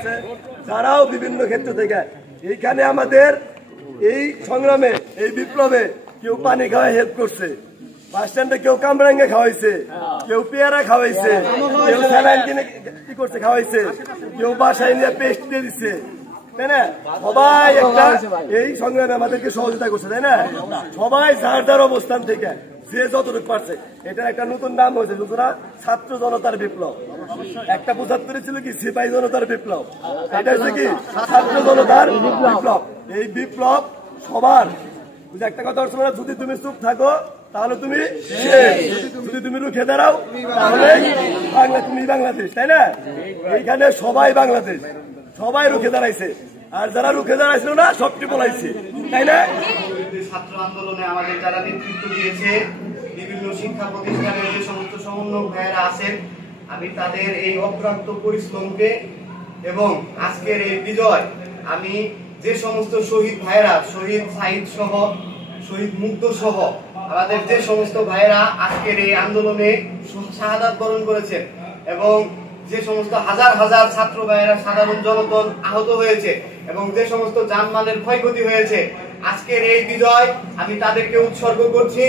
করছে, যারাও বিভিন্ন ক্ষেত্র থেকে এইখানে আমাদের এই সংগ্রামে, এই বিপ্লবে কেউ পানি খাওয়ায় হেল্প করছে, বাস স্ট্যান্ডে কেউ কামরাঙ্গে খাওয়াইছে, কেউ পেয়ারা খাওয়াইছে, কেউ স্যালাইন কিনে কি করছে খাওয়াইছে, কেউ বাসায় নিয়ে পেস্ট দিয়ে দিচ্ছে, তাই না? সবাই একটা এই সংগ্রামে আমাদেরকে সহযোগিতা করছে, তাই না? সবাই যার যার অবস্থান থেকে যে যতটুকু পারছে। এটার একটা নতুন নাম হয়েছে, ছাত্র জনতার বিপ্লব। একটা ৭৫ ছিল কি সিপাহী জনতার বিপ্লব, এটা হচ্ছে কি ছাত্র জনতার বিপ্লব। এই বিপ্লব সবার। একটা কথা হচ্ছে না, যদি তুমি চুপ থাকো তাহলে তুমি যদি তুমি রুখে দাঁড়াও তাহলে তুমি বাংলাদেশ, তাই না? এইখানে সবাই বাংলাদেশ, সবাই রুখে দাঁড়াইছে, আর যারা রুখে দাঁড়াইছিল না সবটি বলাইছে, তাই না? ছাত্র আন্দোলনে আমাদের যারা নেতৃত্ব দিয়েছে, বিভিন্ন শিক্ষা প্রতিষ্ঠানের যে সমস্ত সমন্বয়ক ভাইয়েরা আছেন, আমি তাদের এই অক্লান্ত পরিশ্রমকে এবং আজকের এই বিজয়, আমি যে সমস্ত শহীদ ভাইয়েরা, শহীদ সাইদ সহ, শহীদ মুগ্ধ সহ আমাদের যে সমস্ত ভাইয়েরা আজকের এই আন্দোলনে শাহাদাত বরণ করেছেন এবং যে সমস্ত হাজার হাজার ছাত্র ভাইয়েরা, সাধারণ জনগণ আহত হয়েছে এবং যে সমস্ত জানমালের ক্ষয়ক্ষতি হয়েছে, আজকের এই বিজয় আমি তাদেরকে উৎসর্গ করছি।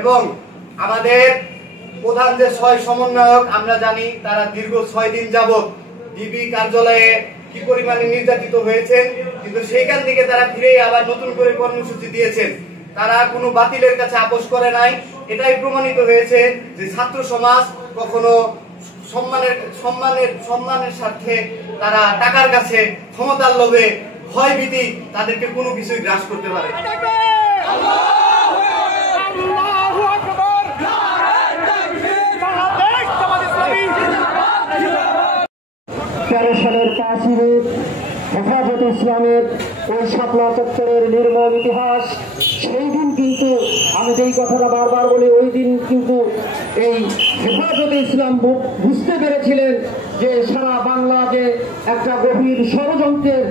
এবং আমাদের প্রধান যে ৬ সমন্বয়ক, আমরা জানি তারা দীর্ঘ ৬ দিন যাবৎ ডিবি কার্যালয়ে কি পরিমাণে নির্যাতিত হয়েছেন, কিন্তু সেইখান থেকে তারা ফিরে আবার নতুন করে কর্মসূচি দিয়েছেন। তারা কোনো বাতিলের কাছে আপোষ করে নাই। এটাই প্রমাণিত হয়েছে যে ছাত্র সমাজ কখনো সম্মানের স্বার্থে তারা টাকার কাছে, ক্ষমতার লোভে, ভয় ভীতি তাদেরকে কোনো কিছুই গ্রাস করতে পারে। ১৩ সালের ৫ই মে হেফাজতে ইসলামের ওই শাপলা চত্বরের নির্মম ইতিহাস। সেই দিন কিন্তু আমি যেই কথাটা বারবার বলি, ওই দিন কিন্তু এই হেফাজতে ইসলাম বুঝতে পেরেছিলেন যে সারা বাংলা যে একটা গভীর ষড়যন্ত্রের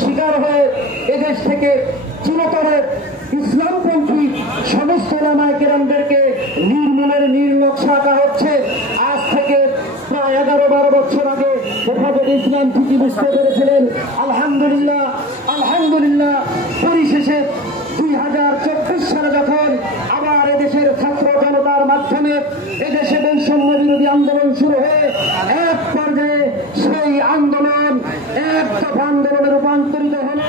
শিকার হয়ে এদেশ থেকে চিরতরে ইসলামপন্থী সমস্ত ওলামায়ে কেরামদেরকে নির্মূলের নীলনকশা আঁকা হচ্ছে। আজ থেকে প্রায় ১১-১২ বছর আগে হেফাজতে ইসলাম ঠিকই বুঝতে পেরেছিলেন। আলহামদুলিল্লাহ, আলহামদুলিল্লাহ, পরিশেষে ২০২৪ সালে যখন আবার এদেশের ছাত্র জনতার মাধ্যমে এদেশে বৈষম্য বিরোধী আন্দোলন শুরু হয়ে এক পর্যায়ে সেই আন্দোলন এক দফা আন্দোলনে রূপান্তরিত হল।